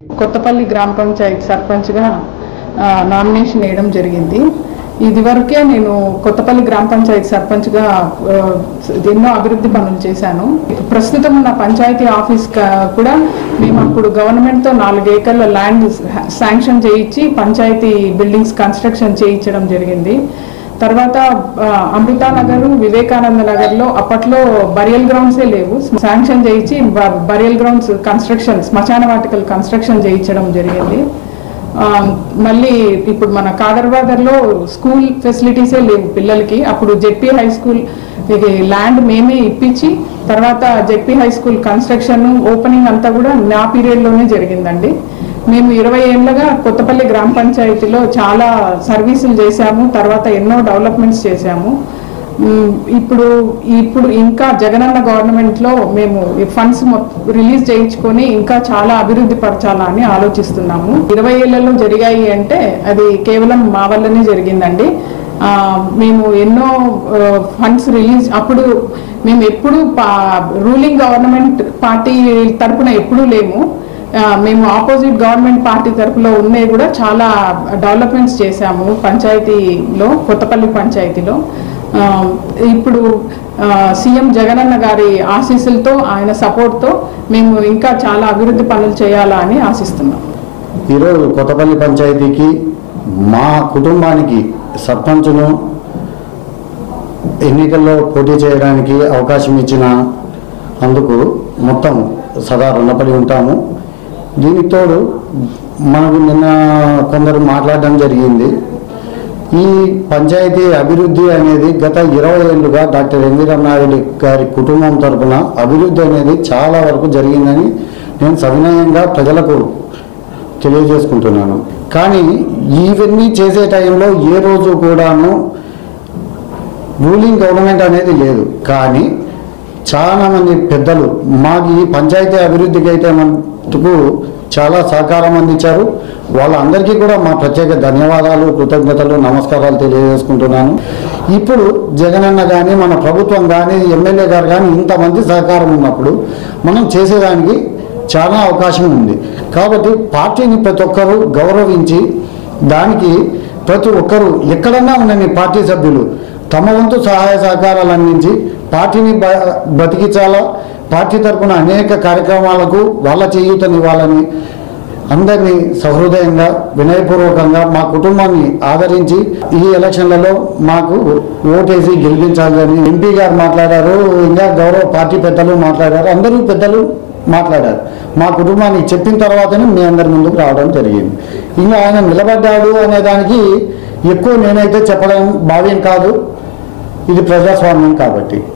కొత్తపల్లి గ్రామ పంచాయతీ సర్పంచ్గా నామినేషన్ వేయడం జరిగింది. ఇదివరకే నేను కొత్తపల్లి గ్రామ పంచాయతీ సర్పంచ్గా ఎన్నో అభివృద్ధి పనులు చేశాను. ప్రస్తుతం ఉన్న పంచాయతీ ఆఫీస్ కూడా మేము అప్పుడు గవర్నమెంట్తో 4 ఏకర్ల ల్యాండ్ శాంక్షన్ చేయించి పంచాయతీ బిల్డింగ్స్ కన్స్ట్రక్షన్ చేయించడం జరిగింది. తర్వాత అమృతానగర్, వివేకానంద నగర్లో అప్పట్లో బరియల్ గ్రౌండ్సే లేవు, శాంక్షన్ చేయించి బరియల్ గ్రౌండ్స్ కన్స్ట్రక్షన్, శ్మశాన వాటికల్ కన్స్ట్రక్షన్ చేయించడం జరిగింది. మళ్ళీ ఇప్పుడు మన కాదర్వాదర్లో స్కూల్ ఫెసిలిటీసే లేవు పిల్లలకి. అప్పుడు జెడ్పీ హై స్కూల్ ల్యాండ్ మేమే ఇప్పించి తర్వాత ZP high school construction opening అంతా కూడా నా పీరియడ్లోనే జరిగిందండి. మేము 20 ఏళ్ళగా కొత్తపల్లి గ్రామ పంచాయతీలో చాలా సర్వీసులు చేశాము. తర్వాత ఎన్నో డెవలప్మెంట్స్ చేశాము. ఇప్పుడు ఇంకా జగనన్న గవర్నమెంట్లో మేము ఫండ్స్ రిలీజ్ చేయించుకొని ఇంకా చాలా అభివృద్ధి పరచాలని ఆలోచిస్తున్నాము. 20 ఏళ్లలో జరిగాయి అంటే అది కేవలం మా వల్లనే జరిగిందండి. మేము ఎన్నో ఫండ్స్ రిలీజ్, అప్పుడు మేము ఎప్పుడు రూలింగ్ గవర్నమెంట్ పార్టీ తరఫున ఎప్పుడూ లేము. మేము ఆపోజిట్ గవర్నమెంట్ పార్టీ తరఫులో ఉన్నాయి కూడా చాలా డెవలప్మెంట్స్ చేశాము పంచాయతీలో, కొత్తపల్లి పంచాయతీలో. ఇప్పుడు సీఎం జగనన్న గారి ఆశీస్సులతో, ఆయన సపోర్ట్తో మేము ఇంకా చాలా అభివృద్ధి పనులు చేయాలని ఆశిస్తున్నాం. ఈరోజు కొత్తపల్లి పంచాయతీకి మా కుటుంబానికి సర్పంచ్ను ఎన్నికల్లో పోటీ చేయడానికి అవకాశం ఇచ్చిన అందుకు మొత్తం సదా రుణపడి ఉంటాము. దీనికి తోడు మనకు నిన్న కొందరు మాట్లాడడం జరిగింది. ఈ పంచాయతీ అభివృద్ధి అనేది గత 20 ఏళ్ళుగా డాక్టర్ ఎన్వి రమణారెడ్డి గారి కుటుంబం తరఫున అభివృద్ధి అనేది చాలా వరకు జరిగిందని నేను సవినయంగా ప్రజలకు తెలియజేసుకుంటున్నాను. కానీ ఇవన్నీ చేసే టైంలో ఏ రోజు కూడాను రూలింగ్ గవర్నమెంట్ అనేది లేదు. కానీ చాలామంది పెద్దలు మాకు ఈ పంచాయతీ అభివృద్ధికి అయితే మటుకు చాలా సహకారం అందించారు. వాళ్ళందరికీ కూడా మా ప్రత్యేక ధన్యవాదాలు, కృతజ్ఞతలు, నమస్కారాలు తెలియజేసుకుంటున్నాను. ఇప్పుడు జగనన్న కానీ మన ప్రభుత్వం కానీ ఎమ్మెల్యే గారు కానీ ఇంతమంది సహకారం ఉన్నప్పుడు మనం చేసేదానికి చాలా అవకాశం ఉంది. కాబట్టి పార్టీని ప్రతి ఒక్కరూ గౌరవించి దానికి ప్రతి ఒక్కరూ ఎక్కడన్నా ఉండని పార్టీ సభ్యులు తమ వంతు సహాయ సహకారాలు అందించి పార్టీని బతికించాలా, పార్టీ తరఫున అనేక కార్యక్రమాలకు వాళ్ళ చేయూతనివ్వాలని అందరినీ సహృదయంగా వినయపూర్వకంగా మా కుటుంబాన్ని ఆదరించి ఈ ఎలక్షన్లలో మాకు ఓటేసి గెలిపించాలని ఎంపీ గారు మాట్లాడారు, ఇంకా గౌరవ పార్టీ పెద్దలు మాట్లాడారు, అందరూ పెద్దలు మాట్లాడారు. మా కుటుంబాన్ని చెప్పిన తర్వాతనే మీ అందరి ముందుకు రావడం జరిగింది. ఇంకా ఆయన నిలబడ్డాడు అనే దానికి ఎక్కువ నేనైతే చెప్పడం భావ్యం కాదు. ఇది ప్రజాస్వామ్యం కాబట్టి.